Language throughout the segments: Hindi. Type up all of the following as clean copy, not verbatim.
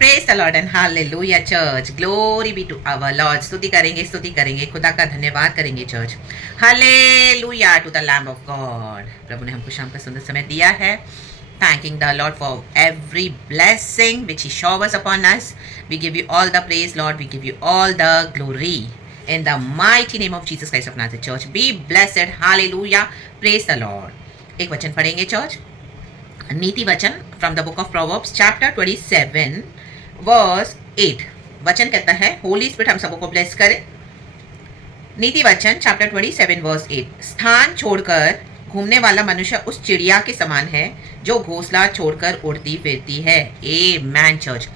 Praise the Lord and hallelujah church, glory be to our Lord. स्तुति करेंगे खुदा का धन्यवाद करेंगे church. Hallelujah to the lamb of God. प्रभु ने हमको शाम का सुंदर समय दिया है। Thanking the Lord for every blessing which He showers upon us. We give you all the praise, Lord. We give you all the glory. In the mighty name of Jesus Christ of Nazareth, church. Be blessed. Hallelujah. Praise the Lord. एक वचन पढ़ेंगे चर्च। नीति वचन from the book of Proverbs chapter 27 verse 8। वचन कहता है, होली स्पिरिट हम सबको ब्लेस करे। नीति वचन चैप्टर 27 वर्स 8। स्थान छोड़कर घूमने वाला मनुष्य उस चिड़िया के समान है जो घोंसला छोड़कर उड़ती फिरती है। आमेन चर्च।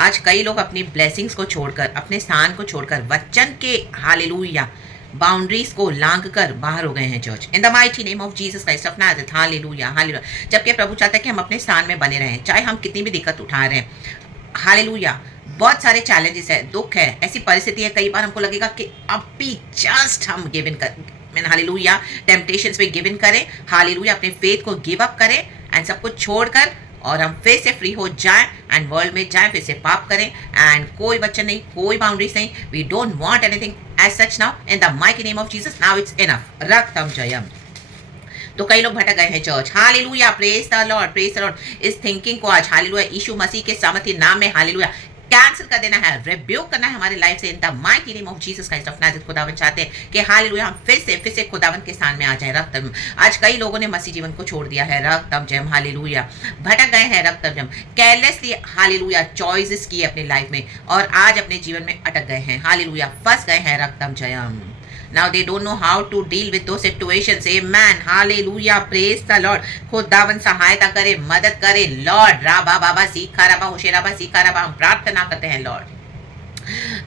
आज कई लोग अपनी ब्लेसिंग्स को छोड़कर, अपने स्थान को छोड़कर, वचन के हालेलुया बाउंड्रीज को लांग कर बाहर हो गए हैं church. In the mighty name of Jesus Christ of Nazareth, hallelujah hallelujah. जबकि प्रभु चाहता है कि हम अपने स्थान में बने रहें, चाहे हम कितनी भी दिक्कत उठा रहे हैं। हालेलुया। बहुत सारे चैलेंजेस है, दुख है, ऐसी परिस्थिति है, कई बार हमको लगेगा कि अभी जस्ट हम गिव इन कर, हालेलुया, टेम्पटेशंस पे गिव इन करें, हालेलुया, अपने फेथ को गिव अप करें एंड सब कुछ छोड़कर और हम फिर से फ्री हो जाएं एंड वर्ल्ड में जाएं, फिर से पाप करें एंड कोई वचन नहीं, कोई बाउंड्रीज नहीं। We don't want anything as such now in the mighty name of Jesus. Now it's enough. रक्तम जयम। तो कई लोग भटक गए हैं church. Hallelujah, praise the Lord, praise the Lord. इस थिंकिंग को आज हालेलुया यीशु मसीह के सामर्थ्य नाम में हालेलुया कैंसिल कर देना है, रिब्यूक करना है हमारे लाइफ से इन the mighty name of Jesus Christ of Nazareth. खुदावन चाहते हैं कि हालेलुया हम फिर से खुदावन के स्थान में आ जाए। रक्तम। आज कई लोगों ने मसीह जीवन को छोड़ दिया है। रक्तम जयम, हालेलुया, भटक गए हैं। रक्तम जयम, केयरलेसली हालेलुया चॉइसेस किए अपने लाइफ में और आज अपने जीवन में अटक गए हैं। हालेलुया, फंस गए हैं। रक्तम Jayam. Now they don't know how to deal with those situations. Amen. Hallelujah. Praise the Lord. खुदावन सहायता करे, मदद करे। लॉर्ड राबा बाबा सीखा रबा होशेराबा सीखा रबा, हम प्रार्थना करते हैं लॉर्ड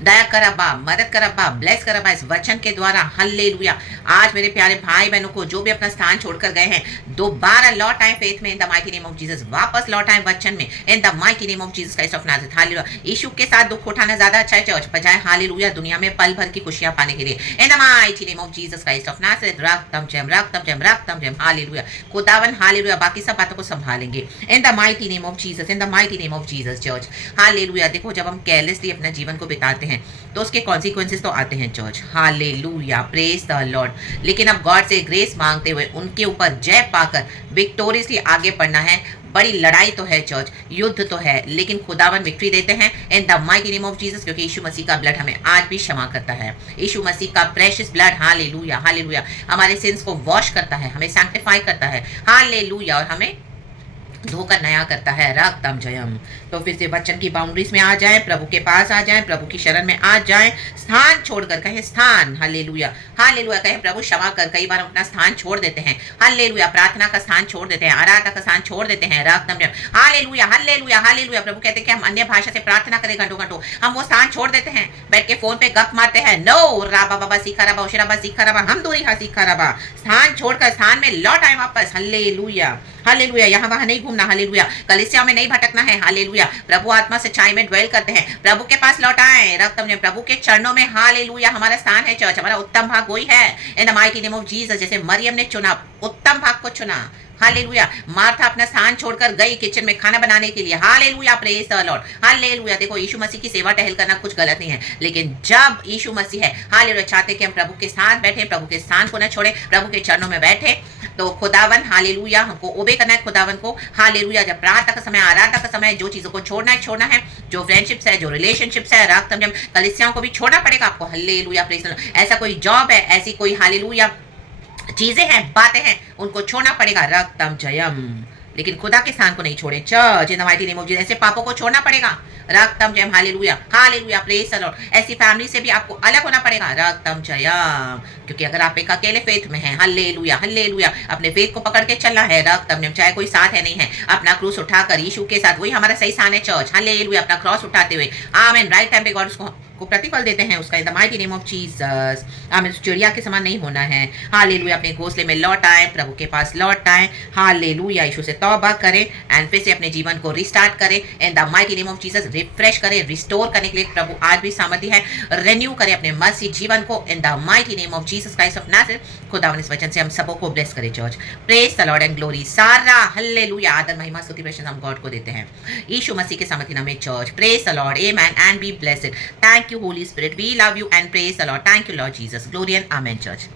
दया करबा, मदद करबा, ब्लेस करबा इस वचन के द्वारा। हल्लेलुया। आज मेरे प्यारे भाई बहनों को जो भी अपना स्थान छोड़कर गए हैं, दोबारा लौट आए फेथ में in the mighty name of Jesus. वापस लौट आए वचन में in the mighty name of Jesus Christ of Nazareth. Hallelujah. यीशु के साथ दुख उठाना ज्यादा अच्छा है चर्च, बजाय हालेलुया दुनिया में पल भर की खुशियां पाने के लिए। In the mighty name of Jesus Christ of Nazareth. रक्तम जयम, रक्तम जयम, रक्तम जयम। हालेलुया। खुदावन हालेलुया बाकी सब बातों को संभालेंगे in the mighty name of Jesus, in the mighty name of Jesus church. Hallelujah. देखो, जब हम केयरलेसली अपना जीवन को बिताते हैं तो उसके कॉन्सिक्वेंसेस तो आते हैं church. Hallelujah, praise the Lord. लेकिन अब गॉड से ग्रेस मांगते हुए उनके ऊपर जय पाकर विक्टोरियसली आगे बढ़ना है। बड़ी लड़ाई तो है चर्च, युद्ध तो है, लेकिन खुदावन विक्ट्री देते हैं इन the mighty name of Jesus, क्योंकि यीशु मसीह का ब्लड हमें आज भी क्षमा करता है। यीशु मसीह का प्रेशियस ब्लड, हालेलुया हालेलुया, हमारे सिंस को वॉश करता है, हमें सैंक्टिफाई करता है। हालेलुया। और हमें धोकर नया करता है। रक्तम जयम। तो फिर से वचन की बाउंड्रीज में आ जाएं, प्रभु के पास आ जाएं, प्रभु की शरण में आ जाएं। स्थान छोड़कर कहें स्थान, हालेलुया हालेलुया, कहें प्रभु क्षमा कर। कई बार हम अपना स्थान छोड़ देते हैं, हालेलुया, प्रार्थना का स्थान छोड़ देते हैं, आराधना का स्थान छोड़ देते हैं। रक्तम जयम, हालेलुया हालेलुया हालेलुया। प्रभु कहते हैं कि हम अन्य भाषा से प्रार्थना करें घंटों घंटों, हम वो स्थान छोड़ देते हैं, बैठ के फोन पे गप मारते हैं। नो, राबा बाबा सीखा रबा होशराबा सीखा रबा, हम दूरी हा सीखा रबा। स्थान छोड़कर स्थान में लौट आए वापस। Hallelujah hallelujah. यहाँ वहां नहीं घूमना। हालेलुया। कलीसिया में नहीं भटकना है। हालेलुया। प्रभु आत्मा सच्चाई में ड्वेल करते हैं, प्रभु के पास लौट आए। रक्तम जयम, प्रभु के चरणों में। हालेलुया हमारा स्थान है चर्च, हमारा उत्तम भाग वही है इन the mighty name of Jesus. जैसे मरियम ने चुना, उत्तम भाग को चुना। हालेलुया। मार्था अपना स्थान छोड़कर गई किचन में खाना बनाने के लिए। Hallelujah, praise the Lord. Hallelujah. देखो, यीशु मसीह की सेवा टहल करना कुछ गलत नहीं है, लेकिन जब यीशु मसीह है हालेलुया चाहते कि हम प्रभु के साथ बैठे, प्रभु के स्थान को न छोड़े, प्रभु के चरणों में बैठे, तो खुदावन हालेलुया हमको ओबे करना है खुदावन को। हालेलुया। जब प्रार्थना का समय, आराधना का समय, जो चीजों को छोड़ना है, जो फ्रेंडशिप्स है, जो रिलेशनशिप्स है, रक्तम जयम, कलीसियाओं को भी छोड़ना पड़ेगा आपको। Hallelujah, praise the Lord. ऐसा कोई जॉब है, ऐसी कोई हालेलुया चीजें हैं, बातें हैं, उनको छोड़ना पड़ेगा। रक्तम जयम। लेकिन खुदा के स्थान को नहीं छोड़े church in the mighty name of Jesus. ऐसे पापों को छोड़ना पड़ेगा। रक्तम जयम, hallelujah hallelujah, praise the Lord. ऐसी फैमिली से भी आपको अलग होना पड़ेगा। रक्तम जयम। क्योंकि अगर आप एक अकेले फेथ में हैं, हालेलुया हालेलुया, अपने फेथ को पकड़ के चलना है। रक्तम जयम, चाहे कोई साथ है नहीं है, अपना क्रूस उठाकर यीशु के साथ, वही हमारा सही स्थान है चर्च। हालेलुया। अपना क्रॉस उठाते हुए, आमेन, राइट टाइम पे गॉड उसको को प्रतिफल देते हैं उसका इन the mighty name of Jesus. हमें उस चिड़िया के समान नहीं होना है। हालेलुया, अपने घोंसले में लौट आए, प्रभु के पास लौट आए। हालेलुया, यीशु से तौबा करें एंड फिर से अपने जीवन को रिस्टार्ट करें इन the mighty name of Jesus. Refresh करें, रिस्टोर करने के लिए प्रभु आज भी सामर्थ्य है। रेन्यू करें अपने मसीह जीवन को इन the mighty name of Jesus Christ of Nazareth. खुदावन इस वचन से हम सबको ब्लेस करें church. Praise the Lord and glory, सारा हालेलुया, आदर महिमा स्तुति प्रशंसा हम गॉड को देते हैं यीशु मसीह के सामर्थ्य नाम में church. Praise the Lord, amen and be blessed. Thank you Holy Spirit, we love you and praise the Lord. Thank you Lord Jesus, glory and amen church.